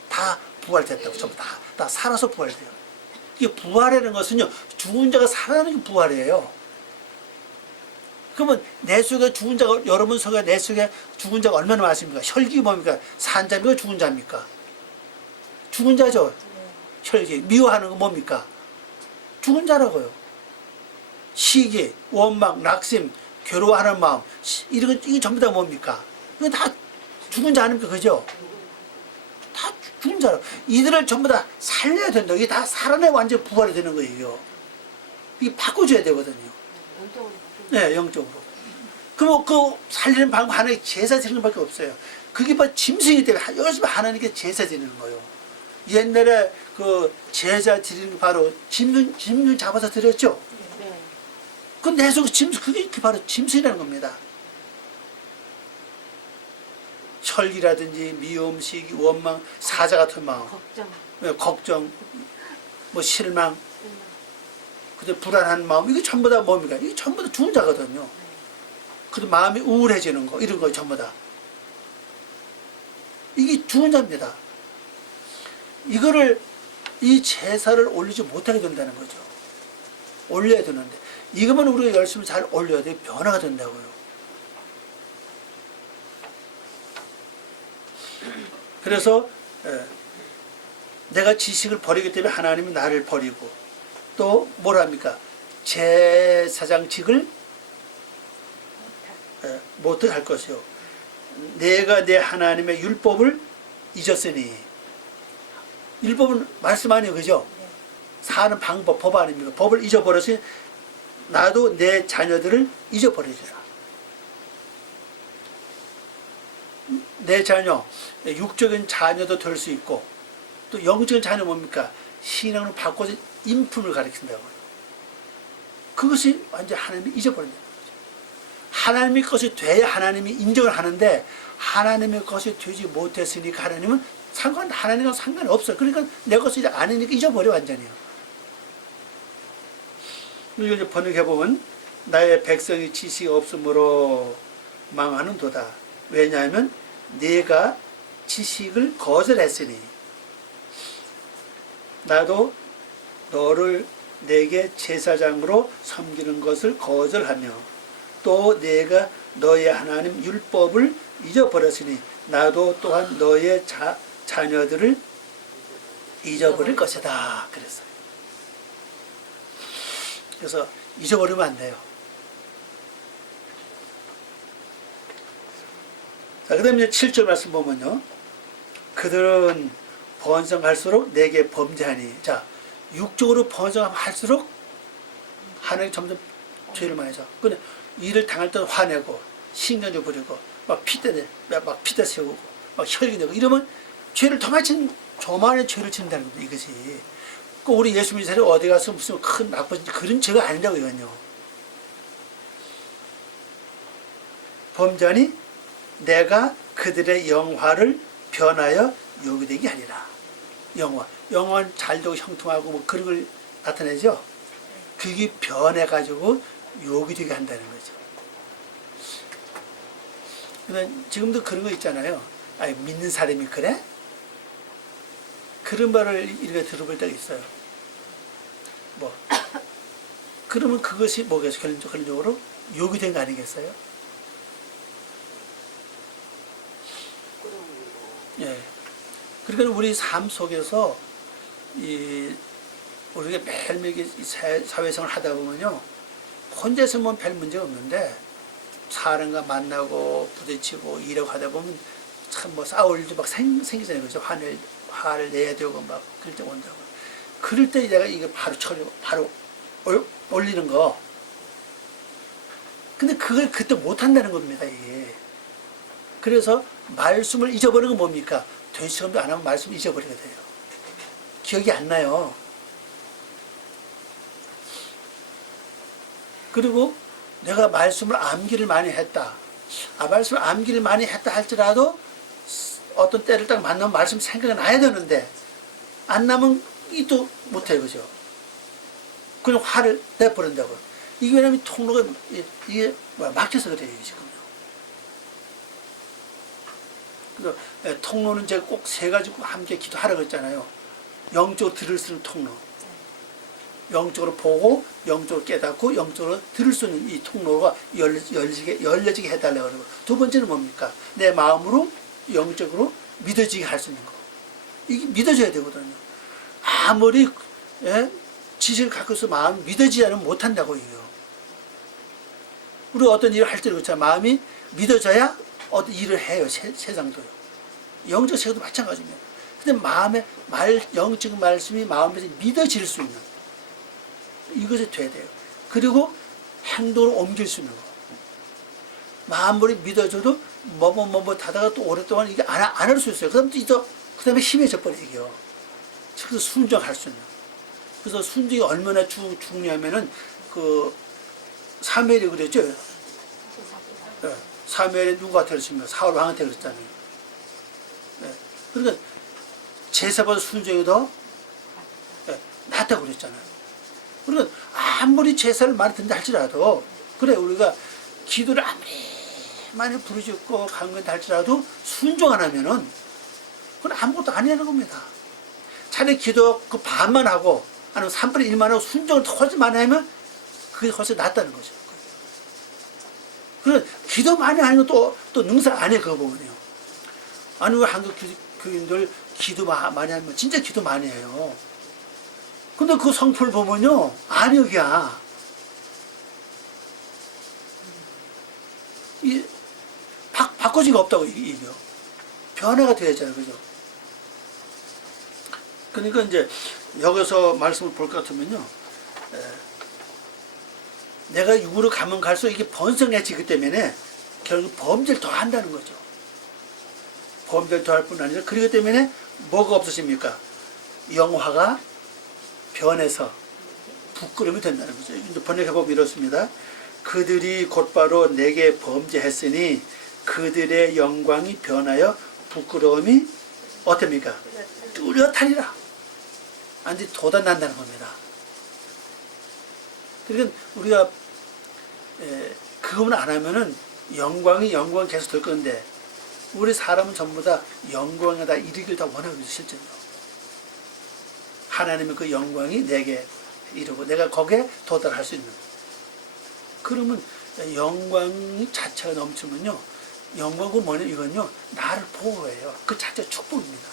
다 부활됐다고 전부 다 살아서 부활돼요. 이게 부활이라는 것은요 죽은 자가 살아나는 게 부활이에요. 그러면 내 속에 죽은 자가 여러분 속에 내 속에 죽은 자가 얼마나 많습니까? 혈기 뭡니까? 산 자입니까? 죽은 자입니까? 죽은 자죠. 혈기 미워하는 거 뭡니까? 죽은 자라고요. 시기, 원망, 낙심, 괴로워하는 마음 이런 거 이게 전부 다 뭡니까? 이거 다 죽은 자 아닙니까? 그죠? 다 죽은 자라. 이들을 전부 다 살려야 된다. 이게 다 살아내 완전 부활이 되는 거예요. 이게 바꿔줘야 되거든요. 네, 영적으로. 그럼 그 살리는 방법 하나의 제사 드리는 밖에 없어요. 그게 바로 짐승이기 때문에 여기서 하나님께 제사 드리는 거예요. 옛날에 그 제사 드리는 게 바로 짐승 잡아서 드렸죠. 그 내 속에 짐승 그게 바로 짐승이라는 겁니다. 혈기라든지 미움, 시기, 원망, 사자 같은 마음, 걱정. 뭐 실망, 그때 불안한 마음, 이게 전부 다 뭡니까? 이게 전부 다 죽은 자거든요. 그리고 마음이 우울해지는 거, 이런 거 전부 다. 이게 죽은 자입니다. 이거를, 이 제사를 올리지 못하게 된다는 거죠. 올려야 되는데. 이것만 우리가 열심히 잘 올려야 돼. 변화가 된다고요. 그래서, 내가 지식을 버리기 때문에 하나님이 나를 버리고, 또 뭐랍니까? 제사장직을 못하게 할 것이요. 내가 내 하나님의 율법을 잊었으니. 율법은 말씀 아니에요, 그죠? 사는 방법, 법 아닙니까? 법을 잊어버렸으니 나도 내 자녀들을 잊어버리리라. 내 자녀, 육적인 자녀도 될 수 있고, 또 영적인 자녀 뭡니까? 신앙을 바꿔서 인품을 가리킨다고요. 그것이 완전 하나님이 잊어버린다는 거죠. 하나님의 것이 돼야 하나님이 인정을 하는데, 하나님의 것이 되지 못했으니까 하나님은 하나님과 상관이 없어요. 그러니까 내 것이 아니니까 잊어버려, 완전히요. 이걸 이제 번역해보면, 나의 백성이 지식이 없으므로 망하는도다. 왜냐하면 내가 지식을 거절했으니, 나도 너를 내게 제사장으로 섬기는 것을 거절하며, 또 내가 너의 하나님 율법을 잊어버렸으니 나도 또한 너의 자녀들을 잊어버릴 것이다. 그랬어요. 그래서 잊어버리면 안 돼요. 자, 그 다음에 7절 말씀 보면요. 그들은 번성할수록 내게 범죄하니. 자, 육적으로 번성할수록 하나님 점점 죄를 많이 져. 근데 일을 당할 때는 화내고, 신경도 부리고, 막 피대 세우고, 막 혈기 내고, 이러면 죄를 더 많이 저만의 죄를 짓는다는 겁니다, 이것이. 그 우리 예수 믿는 사람이 어디 가서 무슨 큰 나쁜 그런 죄가 아니라고, 이건요. 범죄하니 내가 그들의 영화를 변하여 요기되게 하리라. 영화는 잘되고 형통하고 뭐 그런 걸 나타내죠. 그게 변해가지고 요기되게 한다는 거죠. 근데 지금도 그런 거 있잖아요. 아니, 믿는 사람이 그래? 그런 말을 이렇게 들어볼 때가 있어요. 뭐 그러면 그것이 뭐겠어요? 결론적으로 요기된 거 아니겠어요? 예. 그러니까 우리 삶 속에서 우리가 매일매일 사회생활을 하다 보면요, 혼자서 뭐 별 문제가 없는데 사람과 만나고 부딪히고 일하고 하다 보면 참 뭐 싸울 일도 막 생기잖아요. 그죠? 화를 내야 되고 막 그럴 때 온다고. 그럴 때 내가 이거 바로 올리는 거. 근데 그걸 그때 못 한다는 겁니다, 이게. 그래서 말씀을 잊어버리는 건 뭡니까? 되시험도 안 하면 말씀을 잊어버리게 돼요. 기억이 안 나요. 그리고 내가 말씀을 암기를 많이 했다. 말씀을 암기를 많이 했다 할지라도 어떤 때를 딱 만나면 말씀 생각이 나야 되는데 안 나면 또 못해요. 그죠? 그냥 화를 내버린다고. 이게 왜냐면 통로가 이게 막혀서 그래요, 지금. 그래서 통로는 제가 꼭 세 가지 함께 기도하라고 했잖아요. 영적으로 들을 수 있는 통로. 영적으로 보고, 영적으로 깨닫고, 영적으로 들을 수 있는 이 통로가 열려지게 해달라고 그러고. 두 번째는 뭡니까? 내 마음으로 영적으로 믿어지게 할 수 있는 거. 이게 믿어져야 되거든요. 아무리 지식을 갖고 있어 마음이 믿어지지 않으면 못한다고 이게요. 우리 어떤 일을 할 때도 그렇잖아요. 마음이 믿어져야 어떤 일을 해요. 세상도요. 영적 세계도 마찬가지입니다. 근데 마음의 영적 말씀이 마음에서 믿어질 수 있는 이것이 돼야 돼요. 그리고 행동으로 옮길 수 있는 거. 마음으로 믿어줘도 하다가 또 오랫동안 이게 안 할 수 있어요. 그 다음에 힘해져 버리게요. 그래서 순종할 수 있는. 그래서 순종이 얼마나 중요하면은 사무엘이 그랬죠. 네. 사무엘이 누구한테 그랬습니까? 사울 왕한테 그랬잖아요. 네. 그러니까 제사보다 순종이 더 낫다고 그랬잖아요. 우리가 아무리 제사를 많이 든다 할지라도, 그래, 우리가 기도를 아무리 많이 부르짖고 강건다 할지라도 순종 안 하면은 그건 아무것도 아니라는 겁니다. 차라리 기도 그 반만 하고 아니면 3분의 1만 하고 순종을 훨씬 많이 하면 그게 훨씬 낫다는 거죠. 그래, 기도 많이 하는 건 또 능사 안 해, 그거 보면요. 아니, 왜 한국 교인들 기도 많이 하면 진짜 기도 많이 해요. 근데 그 성품을 보면요, 안역이야. 바꿔지가 없다고, 이게. 변화가 돼야잖아요, 그죠? 그러니까 이제 여기서 말씀을 볼 것 같으면요, 내가 육으로 가면 갈수록 이게 번성해지기 때문에 결국 범죄를 더 한다는 거죠. 범죄를 더 할 뿐 아니라 그렇기 때문에 뭐가 없어집니까? 영화가 변해서 부끄러움이 된다는 거죠. 이제 번역해보면 이렇습니다. 그들이 곧바로 내게 범죄했으니 그들의 영광이 변하여 부끄러움이 어떻습니까? 뚜렷하리라. 완전히 돋아난다는 겁니다. 그러니까 우리가 그것만 안 하면은 영광이 계속 될 건데, 우리 사람은 전부 다 영광에 다 이르기를 다 원하고 있어요, 실제로. 하나님의 그 영광이 내게 이르고 내가 거기에 도달할 수 있는. 그러면 영광 자체가 넘치면요, 영광은 뭐냐, 이건요, 나를 보호해요. 그 자체가 축복입니다.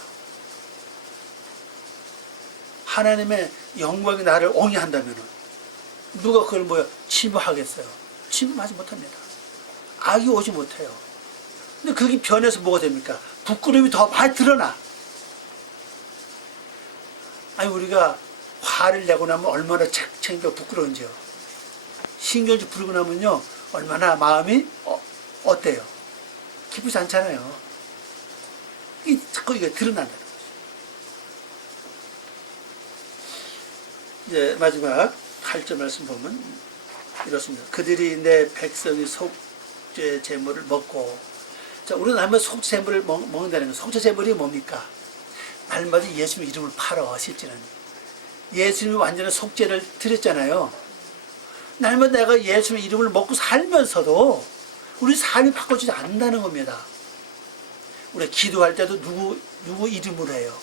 하나님의 영광이 나를 옹이한다면은 누가 그걸 침범하겠어요? 침범하지 못합니다. 악이 오지 못해요. 근데 그게 변해서 뭐가 됩니까? 부끄러움이 더 많이 드러나. 아니, 우리가 화를 내고 나면 얼마나 창피하고 부끄러운지요. 신경질 부르고 나면요, 얼마나 마음이 어때요? 기쁘지 않잖아요. 자꾸 이게 드러난다는 거죠. 이제 마지막 8절 말씀 보면 이렇습니다. 그들이 내 백성이 속죄 제물을 먹고, 자, 우리는 하면 속죄 제물을 먹는다는 거예요. 속죄 제물이 뭡니까? 날마다 예수님 이름을 팔아, 실제는. 예수님이 완전한 속죄를 드렸잖아요. 날마다 내가 예수님 이름을 먹고 살면서도 우리 삶이 바꿔지지 않는다는 겁니다. 우리 기도할 때도 누구 이름으로 해요?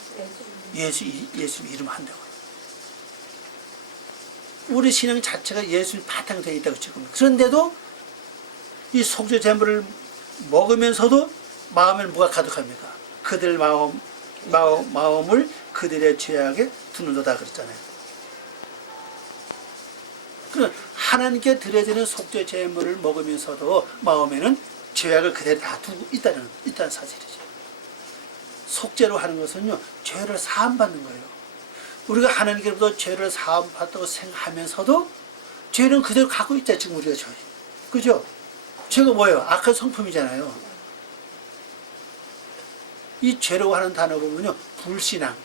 예수님 이름 한다고. 우리 신앙 자체가 예수님 바탕이 되어 있다고 지금. 그런데도 이 속죄 제물을 먹으면서도 마음에는 뭐가 가득합니까? 그들 마음을 그들의 죄악에 두는도다 그랬잖아요. 그럼 하나님께 드려지는 속죄 제물을 먹으면서도 마음에는 죄악을 그대로 다 두고 있다는 사실이죠. 속죄로 하는 것은요, 죄를 사함받는 거예요. 우리가 하나님께로부터 죄를 사함받다고 생각하면서도 죄는 그대로 갖고 있다, 지금 우리가 죄. 그죠? 죄가 뭐예요? 악한 성품이잖아요. 이 죄라고 하는 단어 보면요, 불신앙,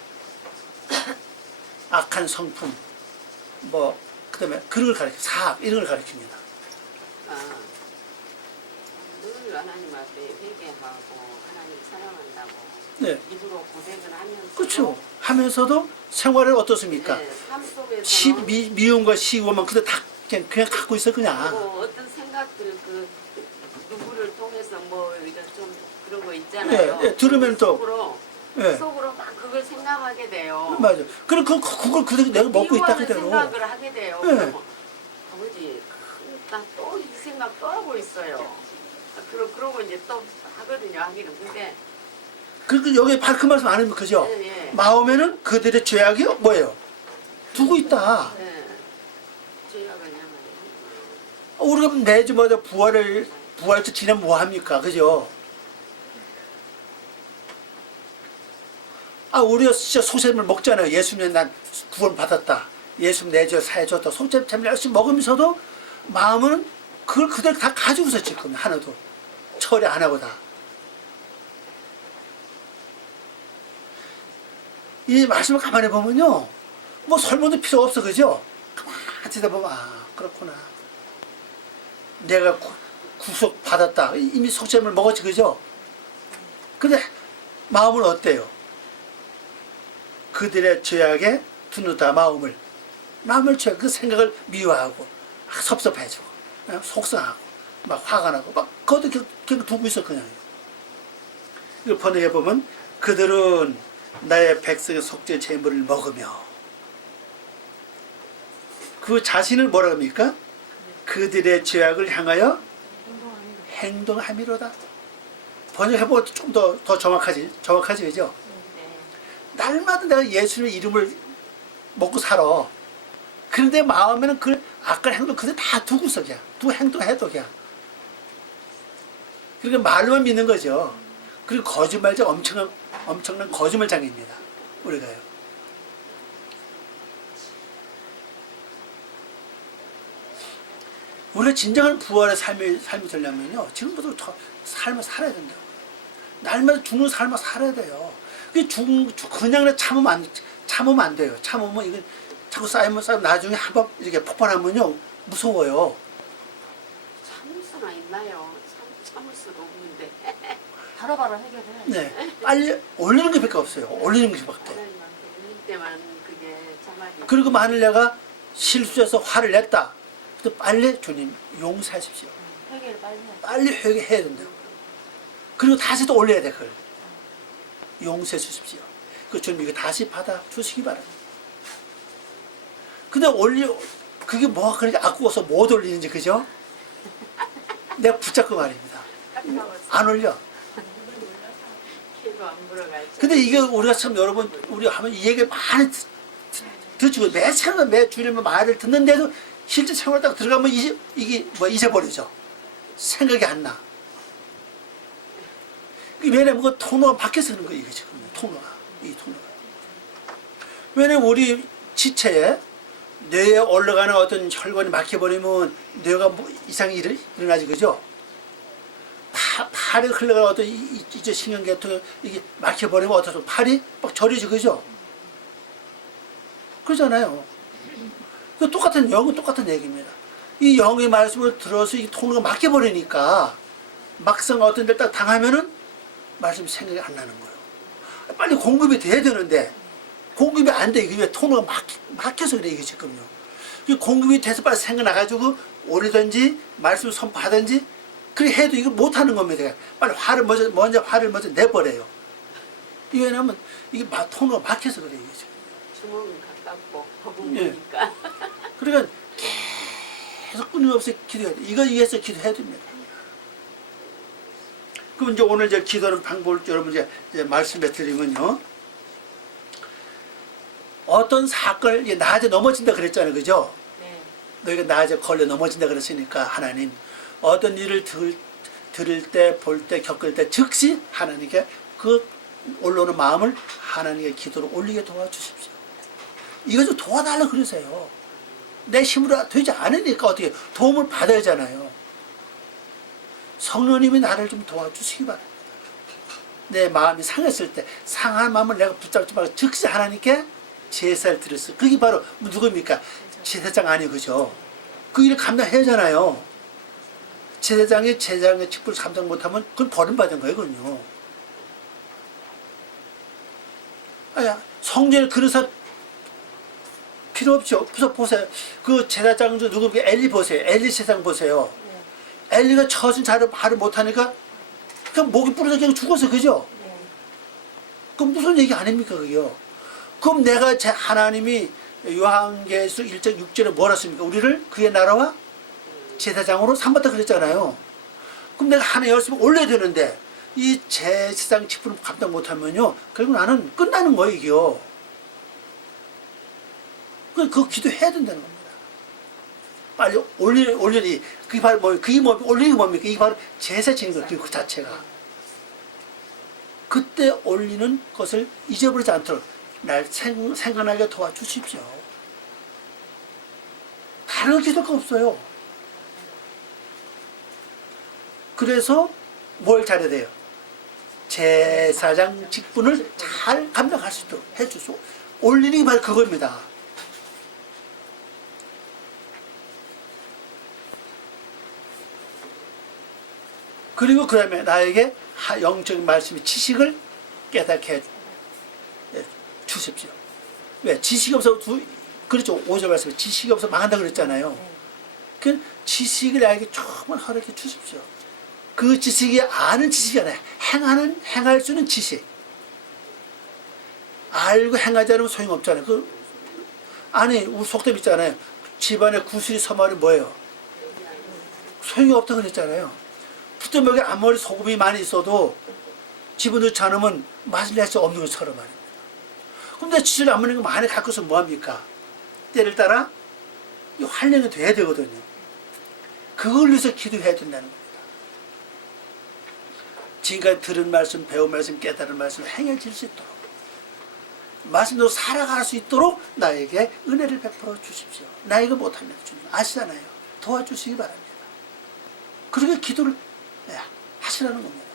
악한 성품, 그 다음에 그런 걸 가르쳐, 사악, 이런 걸 가르칩니다. 늘 하나님 앞에 회개하고 하나님 사랑한다고 네. 입으로 고백을 하면서, 그렇죠. 하면서도 생활을 어떻습니까? 네, 삶 속에서 미움과 시기만 그대로 다 그냥 갖고 있어, 그냥. 어떤 생각들, 누구를 통해서 이런 좀 그런 거 있잖아요. 네, 들으면 또. 속으로 막 그걸 생각하게 돼요. 맞아. 그럼 그걸 그대로 내가 먹고 있다, 그대로. 생각을 하게 돼요. 네. 그러면 아버지, 나 또 이 생각 또 하고 있어요. 그러고 이제 또 하거든요, 하기는. 근데 여기 바로 그 말씀 안 하면 그죠? 네, 네. 마음에는 그들의 죄악이 뭐예요? 두고 있다. 네. 죄악을 향하여. 우리가 매주마다 부활절 지나면 뭐 합니까? 그죠? 우리가 진짜 속죄물 먹잖아요. 예수님 난 구원 받았다. 예수님 내 죄 사해줬다. 속죄물 열심히 먹으면서도 마음은 그걸 그대로 다 가지고서 지금 하나도 처리 안 하고 다. 이 말씀을 가만히 보면요, 설문도 필요 없어, 그죠? 가만히 듣다 보면, 그렇구나. 내가 구속 받았다. 이미 속죄물 먹었지, 그죠? 근데 마음은 어때요? 그들의 죄악에 두누다 마음을 취해 그 생각을 미워하고 섭섭해지고 속상하고 막 화가 나고 막 그것도 그냥 두고 있어 그냥. 이걸 번역해 보면 그들은 나의 백성의 속죄 제물을 먹으며 그 자신을 뭐라 합니까? 그들의 죄악을 향하여 행동함이로다. 번역해보면 좀 더 정확하지 그죠? 날마다 내가 예수님의 이름을 먹고 살아. 그런데 마음에는 그 악한 행동 그들 다 두고서 그냥 두 행동해도 그냥. 그러니까 말로만 믿는 거죠. 그리고 거짓말자 엄청난 거짓말장입니다. 우리가요. 우리가 진정한 부활의 삶이 되려면요. 지금부터 삶을 살아야 된다고. 날마다 죽는 삶을 살아야 돼요. 그냥 참으면 안 돼요. 참으면 이건 자꾸 쌓이면 나중에 한번 이렇게 폭발하면요. 무서워요. 참을 수나 있나요? 참을 수도 없는데. 바로바로 해결해. 네. 빨리 올리는 것밖에 없어요. 올리는 것밖에. 하나님한테 올릴 때만 그게 참아지. 그리고 만일 내가 실수해서 화를 냈다. 그때 빨리 주님 용서하십시오. 회개를 빨리 해. 빨리 회개해야 된다고. 그리고 다시 또 올려야 돼, 그걸. 용서해 주십시오. 그 주님 이거 다시 받아 주시기 바랍니다. 근데 그게 뭐가 그렇게 아까워서 못 올리는지, 그죠? 내가 붙잡고 말입니다. 안 올려. 키도 안 물어가지. 근데 이게 우리가 참 여러분, 우리 하면 이 얘기 많이 듣고 매 시간마다 매 주님의 말을 듣는데도 실제 생활 딱 들어가면 이게 잊어버리죠. 생각이 안 나. 왜냐면 그 통로가 밖에서 하는 거예요, 이게 지금. 이 통로가. 왜냐면 우리 지체에 뇌에 올라가는 어떤 혈관이 막혀버리면 뇌가 뭐 이상이 일어나지, 그죠? 팔에 흘러가는 어떤 이제 신경계통이 이게 막혀버리면 어떠죠? 팔이 막 저리지, 그죠? 그러잖아요. 그 영은 똑같은 얘기입니다. 이 영의 말씀을 들어서 이 통로가 막혀버리니까 막상 어떤 데를 딱 당하면은 말씀이 생각이 안 나는 거예요. 빨리 공급이 돼야 되는데 공급이 안 돼. 이게 왜 통로가 막혀서 그래, 이게 지금요. 이 공급이 돼서 빨리 생각나가지고 오리든지 말씀을 선포하든지 그래 해도 이거 못하는 겁니다. 빨리 먼저 화를 내버려요. 이게 왜냐면 이게 통로가 막혀서 그래, 이게 지금. 주먹은 가깝고 허분 예. 보니까. 그러니까 계속 끊임없이 기도해야 돼. 이거 위해서 기도해야 됩니다. 그럼 이제 오늘 이제 기도하는 방법을 여러분 이제 말씀해 드리면요. 어떤 사건을 낮에 넘어진다 그랬잖아요. 그죠? 네. 너희가 낮에 걸려 넘어진다 그랬으니까 하나님 어떤 일을 들을 때, 볼 때, 겪을 때 즉시 하나님께 그 올라오는 마음을 하나님의 기도로 올리게 도와주십시오. 이거 좀 도와달라고 그러세요. 내 힘으로 되지 않으니까 어떻게 도움을 받아야 하잖아요. 성령님이 나를 좀 도와주시기 바랍니다. 내 마음이 상했을 때 상한 마음을 내가 붙잡지 말고 즉시 하나님께 제사를 드렸어요. 그게 바로 누굽니까? 제사장 아니에요, 그죠? 그 일을 감당해야 하잖아요. 제사장이 제사장의 직분을 감당 못하면 그건 버림받은 거예요, 그건요. 성전에 그런 사람 필요 없죠. 보세요. 그 제사장 중 누굽니까? 엘리 보세요. 엘리 제사장 보세요. 엘리가 처진 자를 말을 못하니까 그냥 목이 부러져 그냥 죽었어, 그죠? 그럼 무슨 얘기 아닙니까, 그게요? 그럼 내가 하나님이 요한계시록 1장 6절에 뭐라 했습니까? 우리를 그의 나라와 제사장으로 삼았다 그랬잖아요. 그럼 내가 하나의 열심히 올려야 되는데 이 제사장 직분을 감당 못하면요 결국 나는 끝나는 거예요, 이게요. 그거 기도해야 된다는 겁니다. 빨리 올리니 그게 바로 그게 올리는 게 뭡니까? 이게 바로 제사 지는 거예요, 그 자체가. 그때 올리는 것을 잊어버리지 않도록 날 생각나게 도와주십시오. 다른 기도가 없어요. 그래서 뭘 잘해야 돼요? 제사장 직분을 잘 감당할 수 있도록 해주소. 올리는 게 바로 그겁니다. 그리고 그 다음에 나에게 영적인 말씀의 지식을 깨닫게 주십시오. 왜? 지식이 없어 그렇죠. 5절 말씀에 지식이 없어 망한다 그랬잖아요. 그 지식을 알게 조금만 허락해 주십시오. 그 지식이 아는 지식이 아니라 행할 수 있는 지식. 알고 행하지 않으면 소용없잖아요. 아니 우리 속담 있잖아요. 집안에 구슬이 서말이 뭐예요? 소용이 없다 그랬잖아요. 부뚜막에 아무리 소금이 많이 있어도 집어 넣지 않으면 맛을 낼 수 없는 것처럼 말입니다. 근데 지식을 안 먹는 거 많이 갖고서 뭐합니까? 때를 따라 이 활용이 돼야 되거든요. 그걸 위해서 기도해야 된다는 겁니다. 지금까지 들은 말씀, 배운 말씀, 깨달은 말씀 행해질 수 있도록 말씀대로 살아갈 수 있도록 나에게 은혜를 베풀어 주십시오. 나 이거 못합니다. 주님 아시잖아요. 도와주시기 바랍니다. 그렇게 기도를 하시라는 겁니다.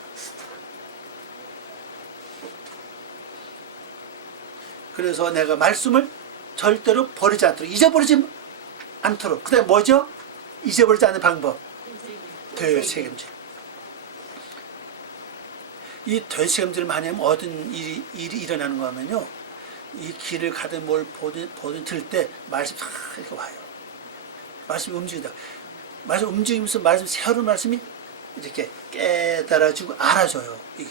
그래서 내가 말씀을 절대로 버리지 않도록, 잊어버리지 않도록. 그 다음에 뭐죠? 잊어버리지 않는 방법. 되새김질. 이 되새김질을 많이 하면 어떤 일이 일어나는가 하면요. 이 길을 가든 뭘 보든 들 때 말씀이 싹 이렇게 와요. 말씀이 움직인다. 말씀 움직이면서 새로운 말씀이 이렇게 깨달아지고 알아줘요. 이게.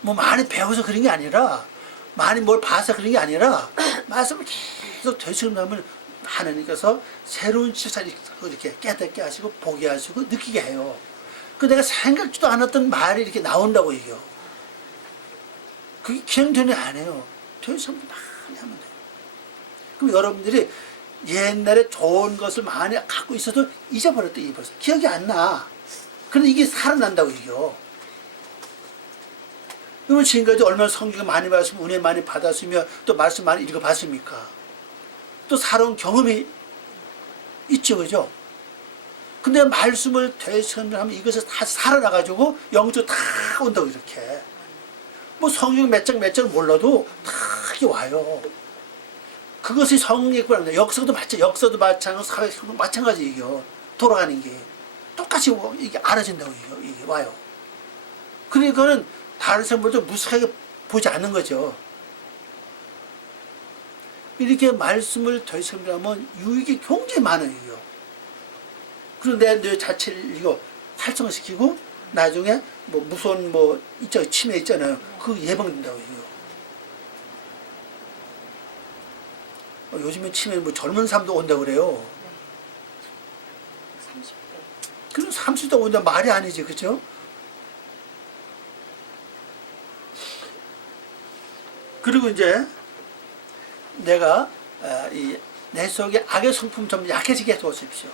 뭐 많이 배워서 그런 게 아니라 많이 뭘 봐서 그런 게 아니라 말씀을 계속 되새김하면 하나님께서 새로운 지식을 이렇게 깨닫게 하시고 보게 하시고 느끼게 해요. 그 내가 생각지도 않았던 말이 이렇게 나온다고 얘기해요. 그게 기행전이 아니에요. 되새김 많이 하면 돼요. 그럼 여러분들이 옛날에 좋은 것을 많이 갖고 있어도 잊어버렸다. 기억이 안 나. 그런데 이게 살아난다고 얘기해요. 그러면 지금까지 얼마나 성경을 많이 받았으면 은혜 많이 받았으며 또 말씀 많이 읽어봤습니까? 또 살아온 경험이 있죠. 그죠? 근데 말씀을 되새김하면 이것을 다 살아나가지고 영적으로 다 온다고 이렇게. 뭐 성경 몇 장 몰라도 다 이렇게 와요. 그것이 성경의 거랍니다. 역사도 마찬가지, 사회도 마찬가지 얘기요. 돌아가는 게. 똑같이 이게 알아진다고 이게 와요. 그러니까는 다른 사람들도 무식하게 보지 않는 거죠. 이렇게 말씀을 되새김하면 유익이 굉장히 많아요. 그리고 내 자체를 이거 활성화시키고 나중에 뭐 무서운 치매 있잖아요. 그거 예방된다고 해요. 요즘에 치매 젊은 사람도 온다고 그래요. 30대. 그럼 30대 온다 말이 아니지, 그죠? 그리고 이제 내가 내 속에 악의 성품 좀 약해지게 해두십시오.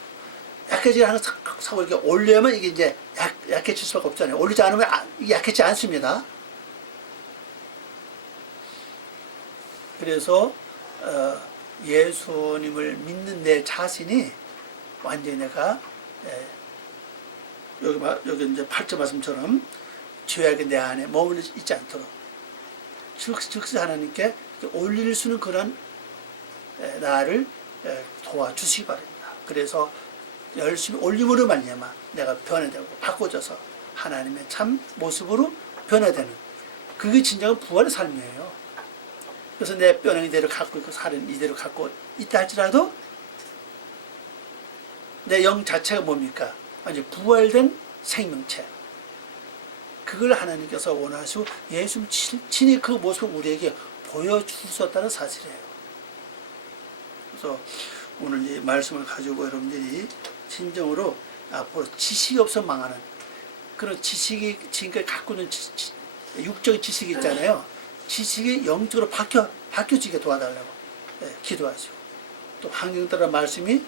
약해지게 하는 사고 이렇게 올려면 이게 이제 약해질 수밖에 없잖아요. 올리지 않으면 이게 약해지지 않습니다. 그래서 예수님을 믿는 내 자신이 완전히 내가 여기 이제 8절 말씀처럼 죄악이 내 안에 머물러 있지 않도록 즉시 하나님께 올릴 수 있는 그런 나를 도와주시기 바랍니다. 그래서 열심히 올림으로 말미암아 내가 변화되고 바꿔져서 하나님의 참 모습으로 변화되는 그게 진정한 부활의 삶이에요. 그래서 내 뼈는 이대로 갖고 있고 살은 이대로 갖고 있다 할지라도 내 영 자체가 뭡니까? 아주 부활된 생명체. 그걸 하나님께서 원하시고 예수 친히 그 모습을 우리에게 보여주셨다는 사실이에요. 그래서 오늘 이 말씀을 가지고 여러분들이 진정으로 앞으로 지식이 없어 망하는 그런 지식이 지금까지 갖고 있는 육적인 지식이 있잖아요. 지식이 영적으로 바뀌어지게 도와달라고 기도하시고 또 환경 따라 말씀이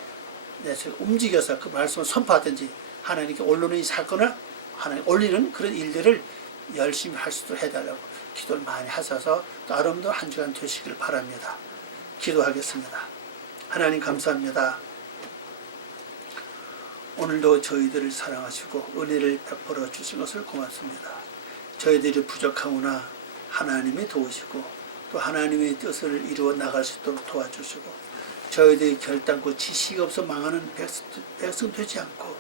움직여서 그 말씀을 선포하든지 하나님께 올리는 이 사건을 하나님 올리는 그런 일들을 열심히 할 수 있도록 해달라고 기도를 많이 하셔서 또 여러분도 한 주간 되시길 바랍니다. 기도하겠습니다. 하나님 감사합니다. 오늘도 저희들을 사랑하시고 은혜를 베풀어 주신 것을 고맙습니다. 저희들이 부족하구나 하나님이 도우시고 또 하나님의 뜻을 이루어 나갈 수 있도록 도와주시고 저희들이 결단코 지식이 없어 망하는 백성 되지 않고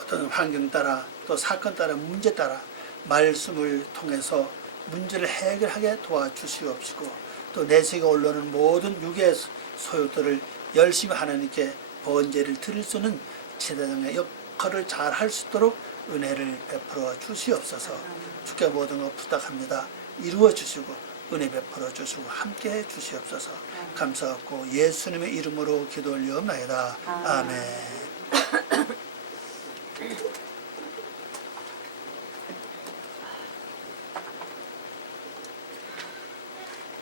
어떤 환경 따라 또 사건 따라 문제 따라 말씀을 통해서 문제를 해결하게 도와주시옵시고 또 내세가 올라오는 모든 육의 소유들을 열심히 하나님께 번제를 드릴 수 있는 제사장의 역할을 잘 할 수 있도록 은혜를 베풀어 주시옵소서. 주께 모든 것 부탁합니다. 이루어 주시고 은혜 베풀어 주시고 함께 해 주시옵소서. 감사하고 예수님의 이름으로 기도 올리옵나이다. 아멘.